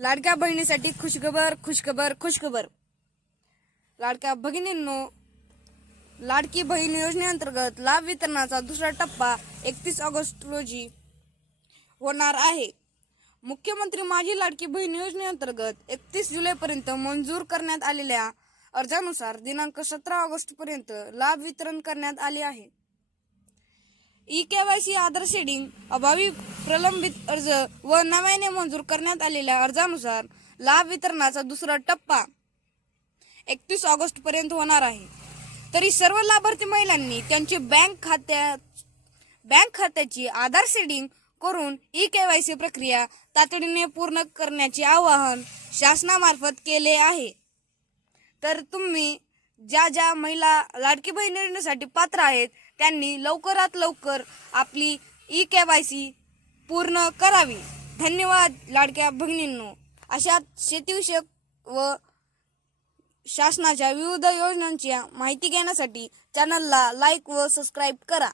लाडक्या बहिणीसाठी खुशखबर खुशखबर खुशखबर. लाडक्या भगिनींनो लाडकी बहीण योजनेअंतर्गत लाभ वितरणाचा दुसरा टप्पा एकतीस ऑगस्ट रोजी होणार आहे. मुख्यमंत्री माझी लाडकी बहीण योजनेअंतर्गत एकतीस जुलैपर्यंत मंजूर करण्यात आलेल्या अर्जानुसार दिनांक सतरा ऑगस्ट पर्यंत लाभ वितरण करण्यात आले आहे. E K Y C Aadhaar seeding अभावी प्रलंबित अर्ज व नव्याने मंजूर करण्यात आलेल्या अर्जानुसार लाभ वितरणाचा दुसरा टप्पा एकतीस ऑगस्ट पर्यंत होणार आहे. तरी सर्व लाभार्थी महिलांनी त्यांचे बँक खात्या बँक खात्याची आधार सेडिंग करून ई के वाय सी प्रक्रिया तातडीने पूर्ण करण्याचे आवाहन शासनामार्फत केले आहे. तर तुम्ही ज्या ज्या महिला लाडकी बहिणीसाठी पात्र आहेत त्यांनी लवकरात लवकर आपली ई के वाय सी पूर्ण करावी. धन्यवाद लाडक्या भगिनींनो. अशा शेतीविषयक व शासनाच्या विविध योजनांची माहिती घेण्यासाठी चॅनलला लाईक व सबस्क्राईब करा.